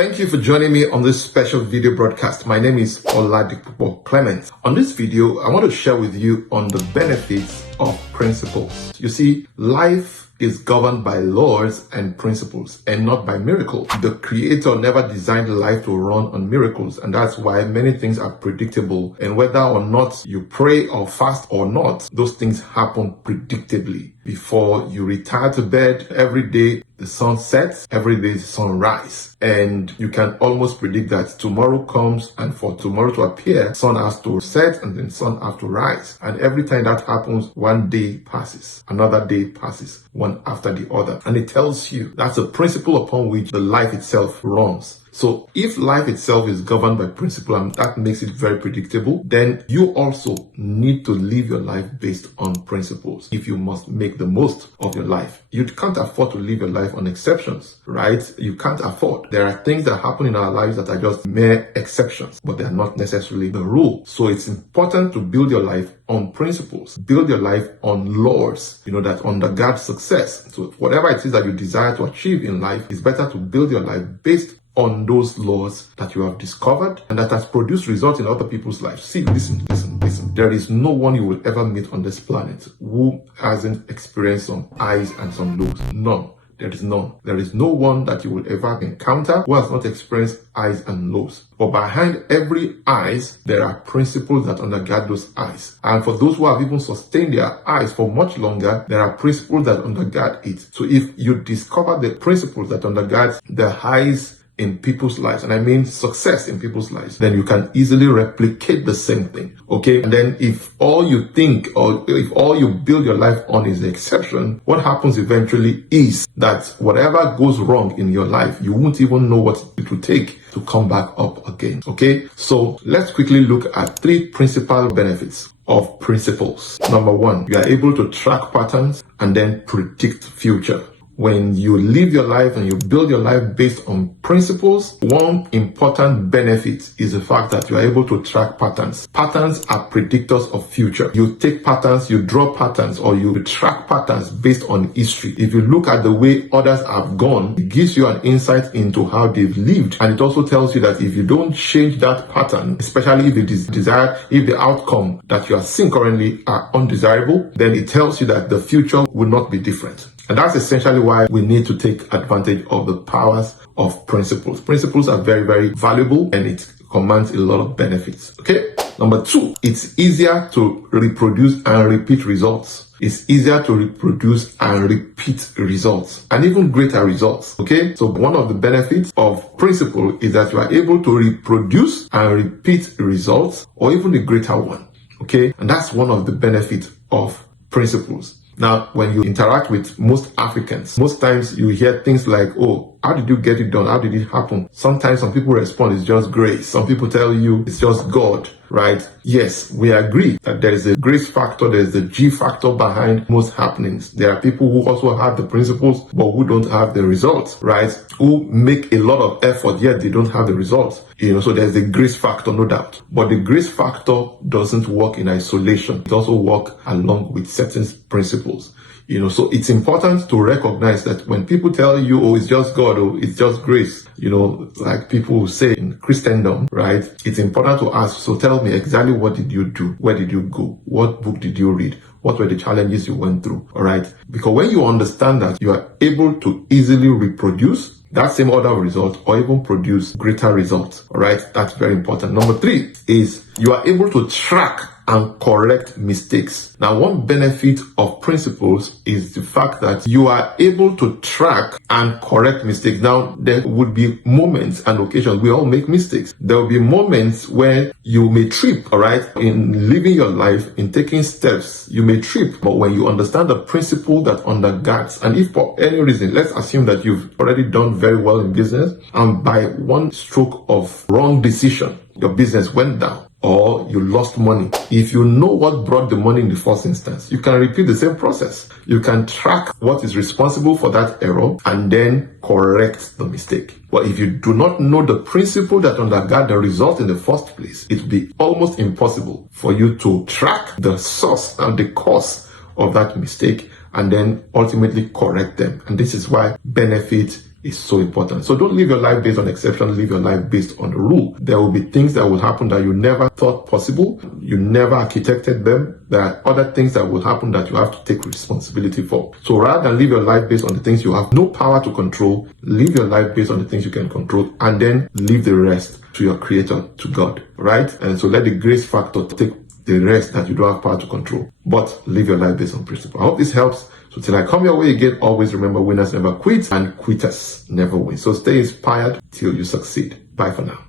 Thank you for joining me on this special video broadcast. My name is Oladipo Clement. On this video, I want to share with you on the benefits of principles. You see, life is governed by laws and principles and not by miracles. The Creator never designed life to run on miracles, and that's why many things are predictable. And whether or not you pray or fast or not, those things happen predictably. Before you retire to bed, every day the sun sets, every day the sun rises. And you can almost predict that tomorrow comes, and for tomorrow to appear, sun has to set and then sun has to rise. And every time that happens, one day passes, another day passes, one after the other. And it tells you that's a principle upon which the life itself runs. So if life itself is governed by principle and that makes it very predictable, then you also need to live your life based on principles if you must make the most of your life. You can't afford to live your life on exceptions, right? You can't afford. There are things that happen in our lives that are just mere exceptions, but they are not necessarily the rule. So it's important to build your life on principles, build your life on laws, that undergird success. So whatever it is that you desire to achieve in life, it's better to build your life based on those laws that you have discovered and that has produced results in other people's lives. See, listen. There is no one you will ever meet on this planet who hasn't experienced some highs and some lows. None. There is none. There is no one that you will ever encounter who has not experienced highs and lows. But behind every highs, there are principles that undergird those highs. And for those who have even sustained their highs for much longer, there are principles that undergird it. So if you discover the principles that undergird the highs in people's lives, and I mean success in people's lives, then you can easily replicate the same thing, okay? And then if all you think or if all you build your life on is the exception, what happens eventually is that whatever goes wrong in your life, you won't even know what it will take to come back up again, okay? So let's quickly look at 3 principal benefits of principles. Number 1, you are able to track patterns and then predict future. When you live your life and you build your life based on principles, one important benefit is the fact that you are able to track patterns. Patterns are predictors of future. You take patterns, you draw patterns, or you track patterns based on history. If you look at the way others have gone, it gives you an insight into how they've lived. And it also tells you that if you don't change that pattern, especially if it is desired, if the outcome that you are seeing currently are undesirable, then it tells you that the future will not be different. And that's essentially why we need to take advantage of the powers of principles. Principles are very, very valuable and it commands a lot of benefits. Okay? Number 2, it's easier to reproduce and repeat results. It's easier to reproduce and repeat results and even greater results. Okay? So one of the benefits of principle is that you are able to reproduce and repeat results or even a greater one. Okay? And that's one of the benefits of principles. Now, when you interact with most Africans, most times you hear things like, oh, how did you get it done? How did it happen? Sometimes some people respond, it's just grace. Some people tell you it's just God, right? Yes, we agree that there is a grace factor, there is the G factor behind most happenings. There are people who also have the principles, but who don't have the results, right? Who make a lot of effort, yet they don't have the results. So there's the grace factor, no doubt. But the grace factor doesn't work in isolation. It also works along with certain principles. So it's important to recognize that when people tell you, oh, it's just God, oh, it's just grace, like people say in Christendom, right? It's important to ask, so tell me exactly what did you do? Where did you go? What book did you read? What were the challenges you went through? All right. Because when you understand that, you are able to easily reproduce that same order of result or even produce greater results. All right. That's very important. Number 3 is you are able to track and correct mistakes. Now, one benefit of principles is the fact that you are able to track and correct mistakes. Now, there would be moments and occasions we all make mistakes. There will be moments where you may trip, all right? In living your life, in taking steps, you may trip. But when you understand the principle that undergirds, and if for any reason, let's assume that you've already done very well in business, and by one stroke of wrong decision, your business went down, or you lost money. If you know what brought the money in the first instance, you can repeat the same process. You can track what is responsible for that error and then correct the mistake. But if you do not know the principle that undergird the result in the first place, it will be almost impossible for you to track the source and the cause of that mistake and then ultimately correct them. And this is why benefit is so important. So don't live your life based on exception, live your life based on the rule. There will be things that will happen that you never thought possible. You never architected them. There are other things that will happen that you have to take responsibility for. So rather than live your life based on the things you have no power to control, live your life based on the things you can control, and then leave the rest to your creator, to God, right? And so let the grace factor take the rest that you don't have power to control, but live your life based on principle. I hope this helps. So till I come your way again, always remember, winners never quit and quitters never win. So stay inspired till you succeed. Bye for now.